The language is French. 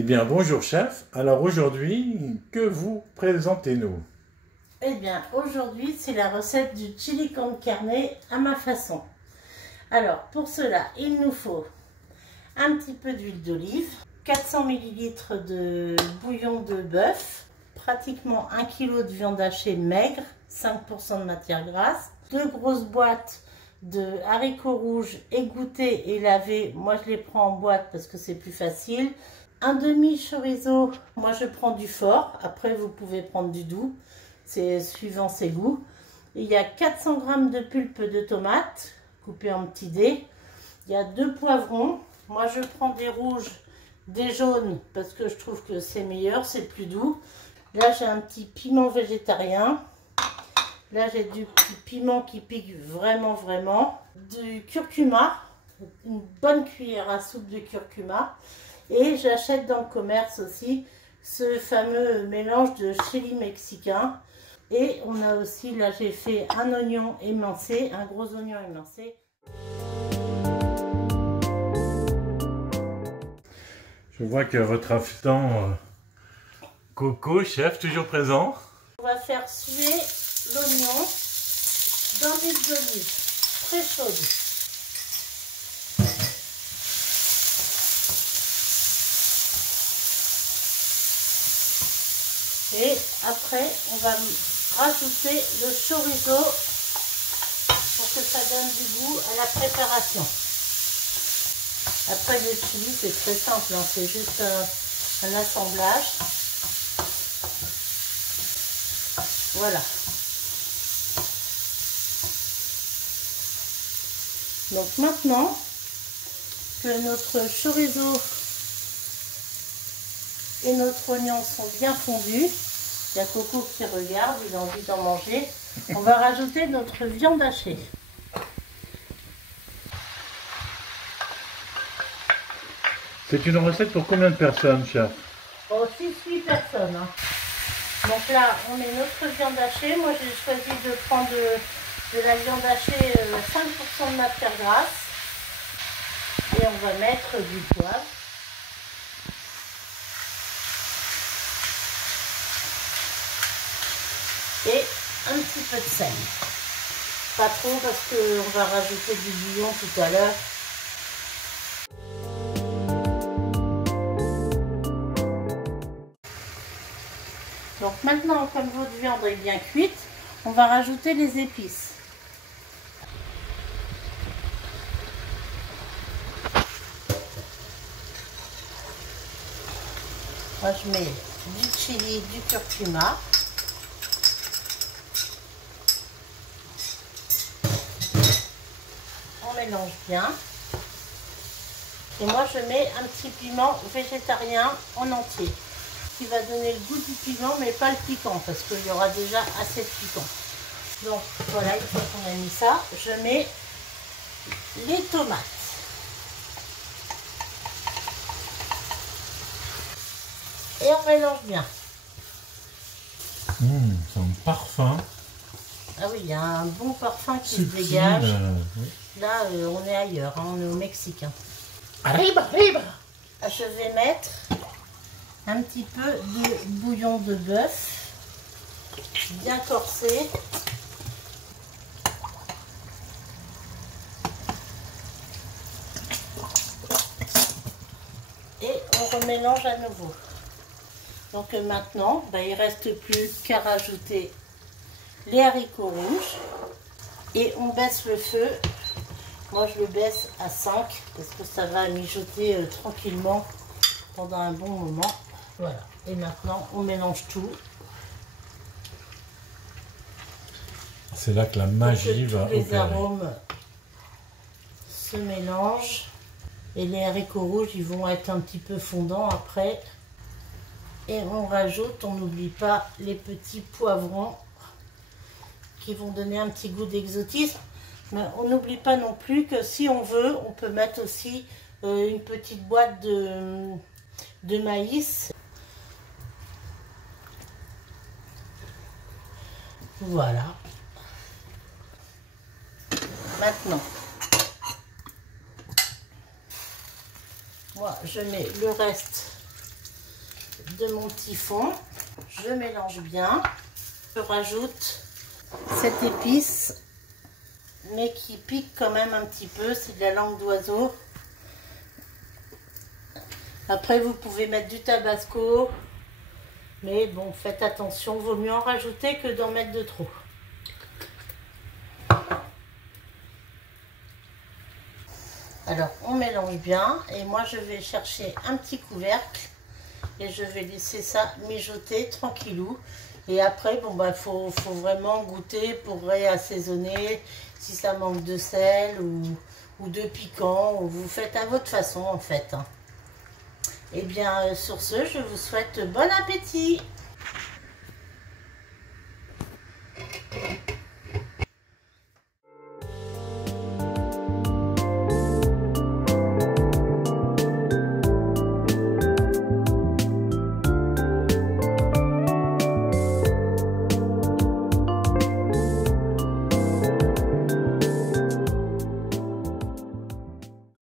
Eh bien, bonjour chef. Alors aujourd'hui, que vous présentez-nous? Eh bien, aujourd'hui, c'est la recette du chili con carne à ma façon. Alors, pour cela, il nous faut un petit peu d'huile d'olive, 400 ml de bouillon de bœuf, pratiquement 1 kg de viande hachée maigre, 5% de matière grasse, 2 grosses boîtes de haricots rouges égouttés et lavés. Moi, je les prends en boîte parce que c'est plus facile. Un demi chorizo, moi je prends du fort, après vous pouvez prendre du doux, c'est suivant ses goûts. Il y a 400 g de pulpe de tomate, coupée en petits dés. Il y a 2 poivrons, moi je prends des rouges, des jaunes, parce que je trouve que c'est meilleur, c'est plus doux. Là j'ai un petit piment végétarien, là j'ai du petit piment qui pique vraiment, du curcuma, une bonne cuillère à soupe de curcuma. Et j'achète dans le commerce aussi ce fameux mélange de chili mexicain. Et on a aussi, là j'ai fait un oignon émincé, un gros oignon émincé. Je vois que votre assistant Coco, chef, toujours présent. On va faire suer l'oignon dans l'huile d'olive très chaude. Et après, on va rajouter le chorizo pour que ça donne du goût à la préparation. Après, le chili, c'est très simple, hein, c'est juste un assemblage. Voilà. Donc maintenant que notre chorizo et notre oignon sont bien fondus, il y a Coco qui regarde, il a envie d'en manger. On va rajouter notre viande hachée. C'est une recette pour combien de personnes, chef? Oh, 6-8 personnes. Hein. Donc là, on met notre viande hachée. Moi, j'ai choisi de prendre de la viande hachée 5% de matière grasse. Et on va mettre du poivre. Et un petit peu de sel. Pas trop parce qu'on va rajouter du bouillon tout à l'heure. Donc maintenant, comme votre viande est bien cuite, on va rajouter les épices. Moi, je mets du chili, du curcuma. On mélange bien. Et moi, je mets un petit piment végétarien en entier, qui va donner le goût du piment, mais pas le piquant, parce qu'il y aura déjà assez de piquant. Donc voilà, une fois qu'on a mis ça, je mets les tomates. Et on mélange bien. C'est un parfum. Ah oui, il y a un bon parfum qui se dégage. Oui. Là, on est ailleurs, hein, on est au Mexique. Hein. Arriba, arriba. Je vais mettre un petit peu de bouillon de bœuf, bien corsé. Et on remélange à nouveau. Donc maintenant, il ne reste plus qu'à rajouter les haricots rouges. Et on baisse le feu. Moi, je le baisse à 5 parce que ça va mijoter tranquillement pendant un bon moment. Voilà. Et maintenant, on mélange tout. C'est là que la magie va opérer. Les arômes se mélangent. Et les haricots rouges, ils vont être un petit peu fondants après. Et on rajoute, on n'oublie pas, les petits poivrons qui vont donner un petit goût d'exotisme. Mais on n'oublie pas non plus que si on veut, on peut mettre aussi une petite boîte de maïs. Voilà. Maintenant, moi je mets le reste de mon petit fond. Je mélange bien. Je rajoute cette épice, mais qui pique quand même un petit peu. C'est de la langue d'oiseau. Après, vous pouvez mettre du tabasco. Mais bon, faites attention. Vaut mieux en rajouter que d'en mettre de trop. Alors, on mélange bien. Et moi, je vais chercher un petit couvercle. Et je vais laisser ça mijoter tranquillou. Et après, bon, bah, faut vraiment goûter pour réassaisonner. Si ça manque de sel ou de piquant. Ou vous faites à votre façon, en fait. Et bien, sur ce, je vous souhaite bon appétit.